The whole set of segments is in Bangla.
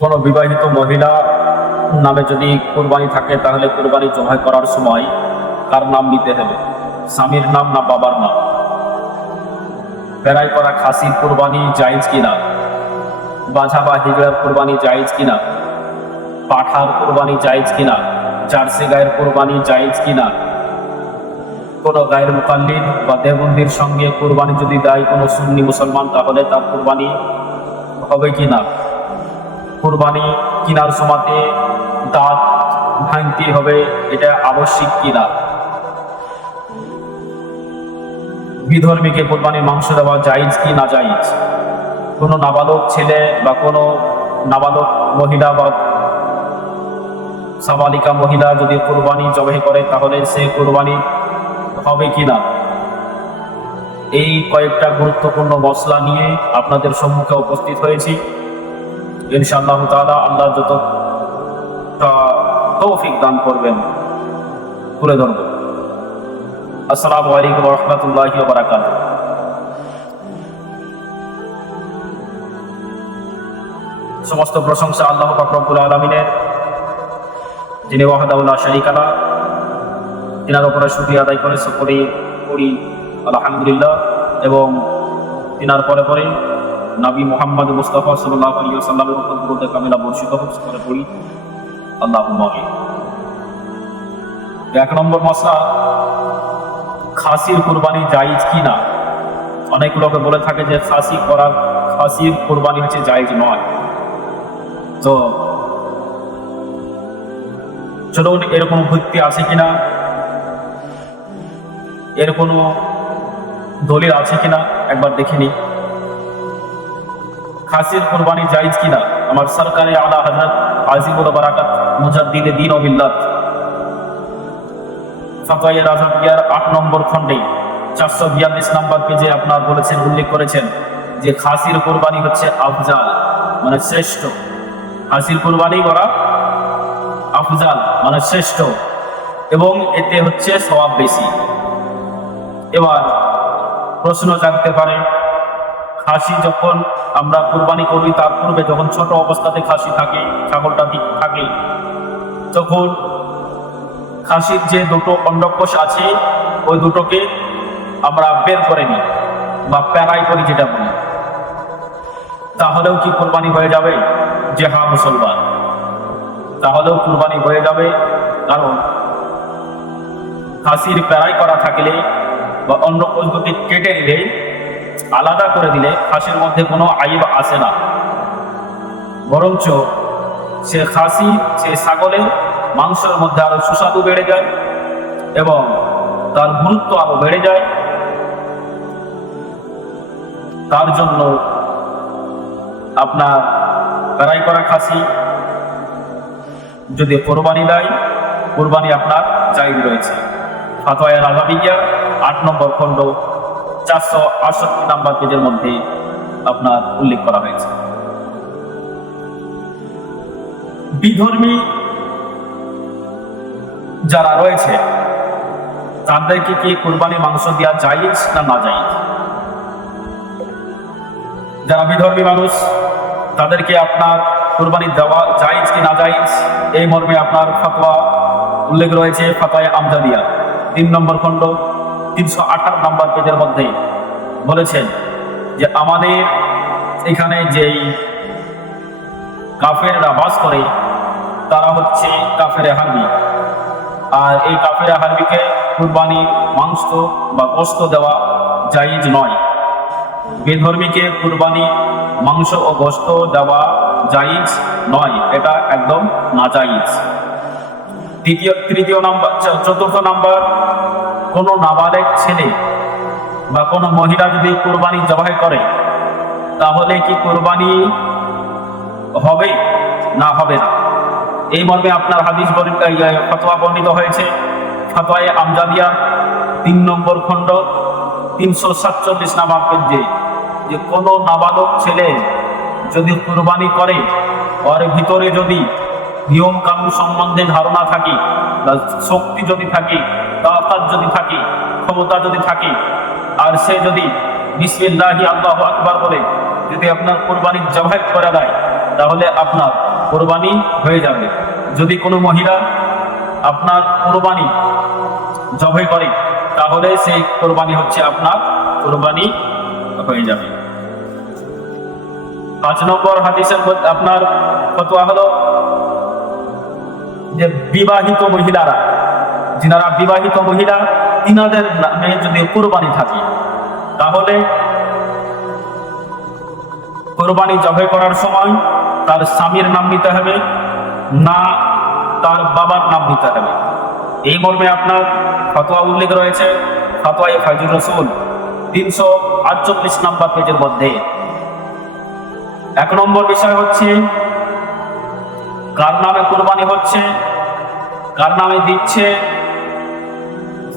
কোনো বিবাহিত মহিলা নামে যদি কোরবানি থাকে, তাহলে কোরবানি জবাই করার সময় কার নাম নিতে হবে? স্বামীর নাম না বাবার নাম? বেড়াই করা খাসির কোরবানি জায়েজ কিনা? বাঝা বা হিজড়ার কোরবানি জায়েজ কিনা? পাঠার কোরবানি জায়েজ কিনা? জার্সি গায়ের কোরবানি জায়েজ কিনা? কোনো গায়ের মুকাল্লিদ বা দেবন্দির সঙ্গে কোরবানি যদি দেয় কোনো সুন্নি মুসলমান, তাহলে তার কোরবানি হবে কিনা? কোরবানি কিনার সময়তে দাঁত ভাঙতে হবে, এটা আবশ্যিক কিনা? বিধর্মীকে কোরবানির মাংস দেওয়া জায়েজ কি না জায়েজ? কোনো নাবালক ছেলে বা কোনো নাবালক মহিলা বা সাবালিকা মহিলা যদি কোরবানি জবাই করে, তাহলে সে কোরবানি হবে কিনা? এই কয়েকটা গুরুত্বপূর্ণ মশলা নিয়ে আপনাদের সম্মুখে উপস্থিত হয়েছি। ইনশাআল্লাহ তাআলা আল্লাহ যত তৌফিক দান করবেন, তুলে ধরব। আসসালামু আলাইকুম রহমতুল্লাহ বারাকাত সমস্ত প্রশংসা আল্লাহ রব্বুল আলমিনের, যিনি ওয়াহাদাউল্লাহ শরিকালা তিনার উপরে শুক্রিয়া আদায় করে সকলেই করি, আলহামদুলিল্লাহ, এবং তিনার পরে পরে নবী মোহাম্মদ মুস্তফা সাল্লাহ আলী সাল্লামের উপর গুরুদের কামিলা বর্ষিত হোক করে পড়ি আল্লাহ এক নম্বর মশলা, খাসির কোরবানি জায়েজ কি না অনেক লোকে বলে থাকে যে খাসি করার, খাসির কোরবানি হচ্ছে জায়েজ নয়। তো চলুন এরকম ভিত্তি আছে কিনা? এর কোনো দলিল আছে কিনা? একবার দেখে খাসির কোরবানি জায়েজ কিনা? আমার সরকারে আলা হজরত আজিবুল বারাকাত মুজাদ্দিদে দিন ও মিল্লাত। ফাতোয়া রাজাবিয়ার আট নম্বর খণ্ডে চারশো বিয়াল্লিশ নম্বর পেজে আপনার বলেছেন, উল্লেখ করেছেন যে খাসির কোরবানি হচ্ছে আফজাল মানে শ্রেষ্ঠ। খাসির কোরবানি করা আফজাল মানে শ্রেষ্ঠ। এবং এতে হচ্ছে সবাব বেশি। এবার প্রশ্ন জানতে পারে খাসি যখন আমরা কোরবানি করি তার পূর্বে যখন ছোট অবস্থাতে খাসি থাকে, ছাগলটা থাকে, তখন খাসির যে দুটো অন্ডকোষ আছে, ওই দুটোকে আমরা বের করে নিই বা প্যারাই করি যেটা বলি। তাহলেও কি কোরবানি হয়ে যাবে? যে হ্যাঁ মুসলমান। তাহলেও কোরবানি হয়ে যাবে, কারণ খাসির প্যারাই করা থাকলে বা অন্য কোষ দুটি কেটে নিলে আলাদা করে দিলে খাসির মধ্যে কোনো আইব আসে না। বরঞ্চ সে খাসি, সে ছাগলের মাংসের মধ্যে আরও সুস্বাদু বেড়ে যায় এবং তার গুরুত্ব আরও বেড়ে যায়। তার জন্য আপনার বেড়াই করা খাসি যদি কোরবানি দেয়, কোরবানি আপনার জায়গ রয়েছে। ফাতোয়া রাজাবিয়া আট নম্বর খণ্ড। চারশো আটষট্টি নাম্বার পেজের মধ্যে আপনার উল্লেখ করা হয়েছে। বিধর্মী যারা রয়েছে, তাদেরকে কি কোরবানি মাংস দেওয়া জায়েজ না না জায়েজ? যারা বিধর্মী মানুষ, তাদেরকে আপনার কোরবানি দেওয়া জায়েজ কি না জায়েজ? এই মর্মে আপনার ফাতোয়া উল্লেখ রয়েছে ফাতোয়া আমজাদিয়া। তিন নম্বর খণ্ড তিনশো আঠারো নম্বর পেজের মধ্যে বলেছেন যে আমাদের এখানে যেই কাফেররা বাস করে, তারা হচ্ছে কাফের হারবি আর এই কাফের হারবিকে কুরবানি, মাংস বা গোস্ত দেওয়া জায়েজ নয়। বেধর্মীকে কুরবানি, মাংস ও গোস্ত দেওয়া জায়েজ নয়। এটা একদম না জায়েজ তৃতীয় তৃতীয় নাম্বার, চতুর্থ নাম্বার কোনো নাবালেক ছেলে বা কোনো মহিলা যদি কোরবানি জবাই করে, তাহলে কি কোরবানি হবে না হবে না? এই মর্মে আপনার হাদিস ফতোয়া বর্ণিত হয়েছে। ফতোয়ায় আমজাদিয়া তিন নম্বর খণ্ড, তিনশো সাতচল্লিশ নামা পেজে যে কোনো নাবালক ছেলে যদি কোরবানি করে, ওর ভিতরে যদি নিয়ম কানুন সম্বন্ধে ধারণা থাকে শক্তি যদি থাকে তাকাত যদি থাকে, ক্ষমতা যদি থাকে, আর সে যদি বিসমিল্লাহি আল্লাহ আকবার বলে, যদি আপনার কোরবানি জবাই করে দেয় তাহলে আপনার কোরবানি হয়ে যাবে। যদি কোনো মহিলা আপনার কোরবানি জবাই করে, তাহলে সেই কোরবানি হচ্ছে আপনার কোরবানি হয়ে যাবে। পাঁচ নম্বর হাদিসের আপনার ফতোয়া হলো যে বিবাহিত মহিলারা যিনারা বিবাহিত মহিলা তিনাদের নামে যদি কোরবানি থাকে, তাহলে কোরবানি জবাই করার সময় তার স্বামীর নাম নিতে হবে, না তার বাবার নাম নিতে হবে। এই মর্মে আপনার ফতোয়া উল্লেখ রয়েছে, ফতোয়াই ফাইজুর রসুল, তিনশো আটচল্লিশ নাম্বার পেজের মধ্যে। এক নম্বর বিষয় হচ্ছে, কার নামে কোরবানি হচ্ছে, কার নামে দিচ্ছে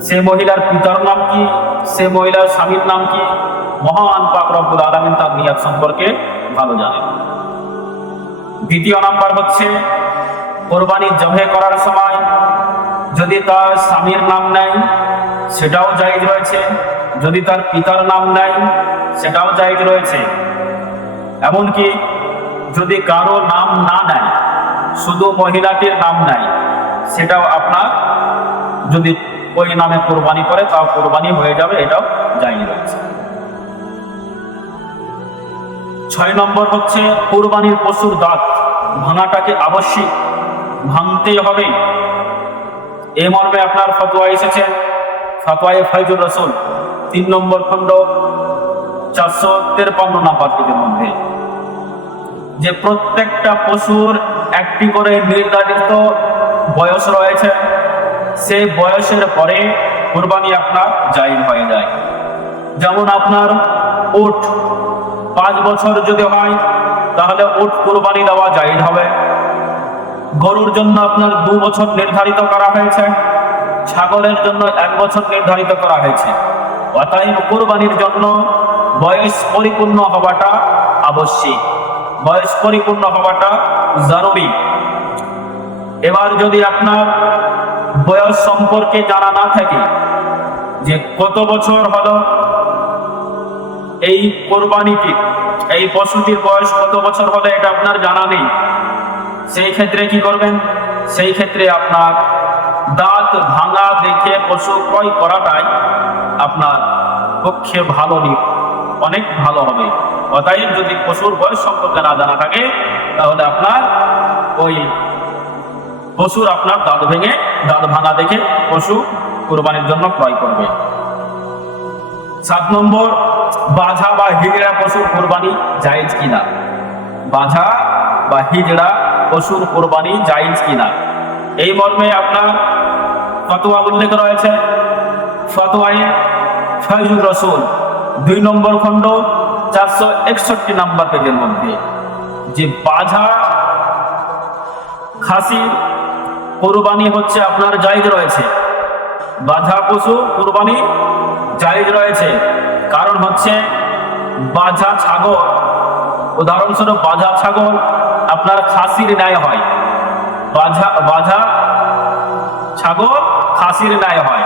সে মহিলার পিতার নাম কি? সে মহিলার স্বামীর নাম কি? মহান পাক রব্বুল আলমিন তার নিয়াদ সম্পর্কে ভালো জানেন। দ্বিতীয় নাম্বার হচ্ছে, কোরবানি জবে করার সময় যদি তার স্বামীর নাম নেয়, সেটাও জায়জ রয়েছে। যদি তার পিতার নাম নেয়, সেটাও জায়গ রয়েছে। এমনকি যদি কারও নাম না নেয়, শুধু মহিলাটির নাম নেয়, সেটাও আপনার যদি ওই নামে কোরবানি করে, তাও কোরবানি হয়ে যাবে, এটাও জায়জ রয়েছে। ছয় নম্বর হচ্ছে কোরবানির পশুর দাঁত, ভাঙাটাকে আবশ্যিক ভাঙতে হবে। এ মর্মে আপনার ফতোয়া এসেছে, ফতোয়ায় ফাইজুর রসুল, তিন নম্বর খণ্ড, চারশো তেরপান্ন নাম্বার পেজের মধ্যে। যে প্রত্যেকটা পশুর একটি করে নির্ধারিত বয়স রয়েছে সেই বয়সের পরে কোরবানি আপনার জাহির হয়ে যায়। যেমন আপনার উট পাঁচ বছর যদি হয়, তাহলে উট কোরবানি দেওয়া জাহির হবে। গরুর জন্য আপনার দু বছর নির্ধারিত করা হয়েছে, ছাগলের জন্য এক বছর নির্ধারিত করা হয়েছে। অতএব কোরবানির জন্য বয়স পরিপূর্ণ হওয়াটা আবশ্যিক। বয়স পরিপূর্ণ হওয়াটা জরুরি। এবার যদি আপনার বয়স সম্পর্কে জানা না থাকে যে কত বছর হলো, এই কোরবানিটি, এই পশুটির বয়স কত বছর হলে এটা আপনার জানা নেই। সেই ক্ষেত্রে কি করবেন? সেই ক্ষেত্রে আপনার দাঁত ভাঙা দেখে পশু ক্রয় করাটাই আপনার পক্ষে ভালো দিক অনেক ভালো হবে। অতএব যদি পশুর বয়স সম্পর্কে না জানা থাকে, তাহলে আপনার ওই পশুর আপনার দাঁত ভেঙে, দাঁত ভাঙা দেখে পশু কোরবানির জন্য ক্রয় করবে। সাত নম্বর, বাঝা বা হিজড়া পশুর কোরবানি জায়েজ কিনা? বাঝা বা হিজড়া পশুর কোরবানি জায়েজ কিনা? এই মর্মে আপনার ফতোয়া উল্লেখ রয়েছে। ফতোয়ায় ফয়জুর রসুল, দুই নম্বর খণ্ড, চারশো একষট্টি নাম্বার পেজের মধ্যে, যে বাঝা খাসি কোরবানি হচ্ছে আপনার জায়গ রয়েছে। বাধা পশু কোরবানি জায়গ রয়েছে। কারণ হচ্ছে বাঝা ছাগল। উদাহরণস্বরূপ বাঝা ছাগল আপনার খাসির ন্যায় হয়। বাঝা বাঝা ছাগল খাসির ন্যায় হয়।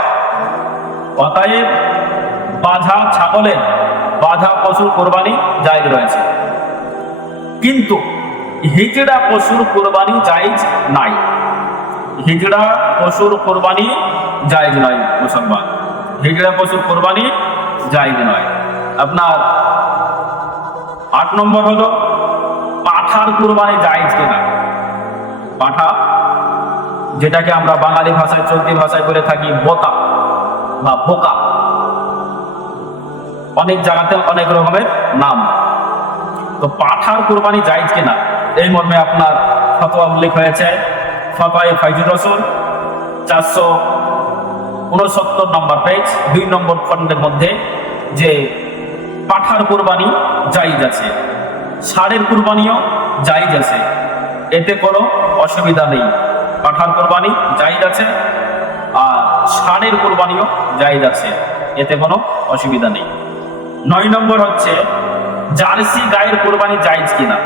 অতএব বাঝা ছাগলের, বাধা পশুর কোরবানি জায়গ রয়েছে। কিন্তু হিজড়া পশুর কোরবানি জায়জ নাই। হিজড়া পশুর কোরবানি জায়জ নয়, মুসলমান। হিজড়া পশুর কোরবানি জায়জ নয়। আপনার আট নম্বর হলো, পাঠার কোরবানি জায়জ কিনা? পাঠা, যেটাকে আমরা বাঙালি ভাষায়, চলতি ভাষায় বলে থাকি বোকা বা বোকা। অনেক জায়গাতে অনেক রকমের নাম। তো পাঠার কোরবানি জায়জ কিনা? এই মর্মে আপনার ফতোয়া উল্লেখ হয়েছে। ফতোয়ায় ফাইজুর রসুল, চারশো উনসত্তর নম্বর পেজ দুই নম্বর খণ্ডের মধ্যে যে পাঠার কোরবানি জায়জ আছে। ষাঁড়ের কোরবানিও জায়জ আছে। এতে কোনো অসুবিধা নেই। পাঠার কোরবানি জায়জ আছে আর ষাঁড়ের কোরবানিও জায়জ আছে। এতে কোনো অসুবিধা নেই। নয় নম্বর হচ্ছে, জার্সি গায়ের কোরবানি জায়জ কিনা?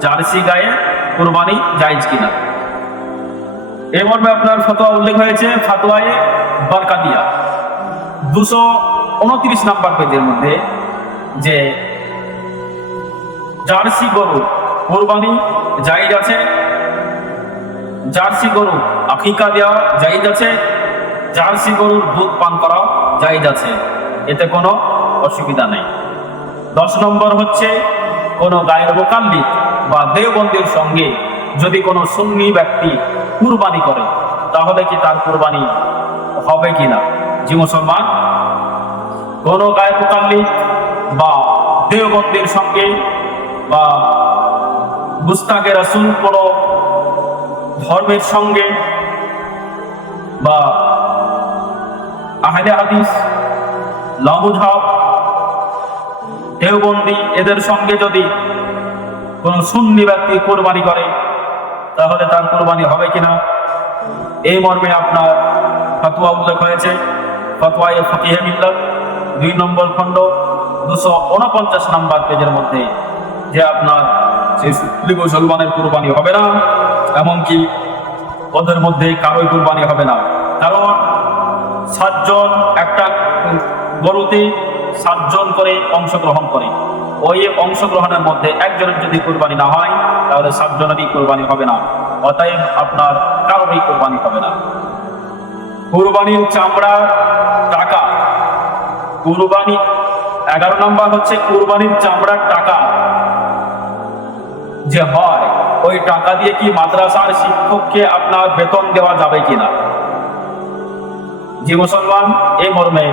জার্সি গায়ের কোরবানি জায়জ কিনা? এর মর্মে আপনার ফতোয়া উল্লেখ হয়েছে, ফাতোয়ায় বারকাতিয়া দুশো উনত্রিশ নাম্বার পেজের মধ্যে যে জার্সি গরু কোরবানি জায়জ আছে, জার্সি গরু আকিকা দেওয়া জায়েজ আছে, জার্সি গরুর দুধ পান করা জায়েজ আছে। এতে কোনো অসুবিধা নেই। দশ নম্বর হচ্ছে কোনো গায়ের মোকাল্লিক বা দেওবন্দির সঙ্গে যদি কোনো সুন্নি ব্যক্তি কুরবানি করে। তাহলে কি তার কুরবানি হবে কিনা? জি মুসলমান, কোন গায়ের মোকাল্লিক বা দেওবন্দির সঙ্গে বা গুস্তাকে রাসুল কোনো ধর্মের সঙ্গে বা আহলে হাদিস লাবুঝাব দেওবন্দি এদের সঙ্গে যদি কোন সুন্নি ব্যক্তি কোরবানি করে তাহলে তার কোরবানি হবে কিনা? এই মর্মে আপনার ফতোয়া উল্লেখ হয়েছে। ফতোয়ায় ফকিহে মিল্লাত, দুই নম্বর খণ্ড, দুশো উনপঞ্চাশ নম্বর পেজের মধ্যে যে আপনার সেই মুসলমানের কোরবানি হবে না, এমনকি ওদের মধ্যে কারোই কোরবানি হবে না। কারণ সাতজন, একটা গরুতে সাতজন করে অংশগ্রহণ করে। ওই অংশগ্রহণের মধ্যে একজনের যদি কোরবানি না হয়, তাহলে সাতজনেরই কোরবানি হবে না। অতএব আপনার কারোরই কোরবানি হবে না। কুরবানির চামড়া টাকা। কুরবানি, এগারো নম্বর হচ্ছে কুরবানির চামড়ার টাকা। যে হয়, ওই টাকা দিয়ে কি মাদ্রাসার শিক্ষককে আপনার বেতন দেওয়া যাবে কিনা? যে মুসলমান, এই মর্মে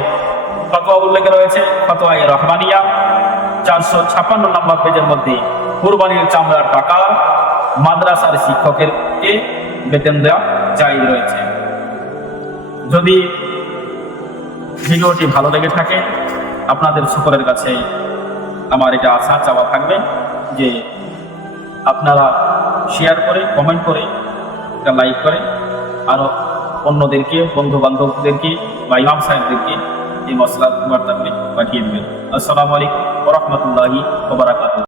ফতোয়া উল্লেখ রয়েছে ফতোয়াই রহমানিয়া। চারশো ছাপান্ন নম্বর পেজের মধ্যে কুরবানির চামড়ার টাকা মাদ্রাসার শিক্ষকের বেতন দেওয়া চাই রয়েছে। যদি ভিডিওটি ভালো লেগে থাকে, আপনাদের সকলের কাছে আমার এটা আশা চাওয়া থাকবে যে আপনারা শেয়ার করে কমেন্ট করে এটা লাইক করে আরও অন্যদেরকে বন্ধু বান্ধবদেরকে বা ইমাম সাহেবদেরকে এই মশলা বার্তাগুলি পাঠিয়ে দেবেন। আসসালামু আলাইকুম। রহমতুল্লাহি ওবরাকাতুহ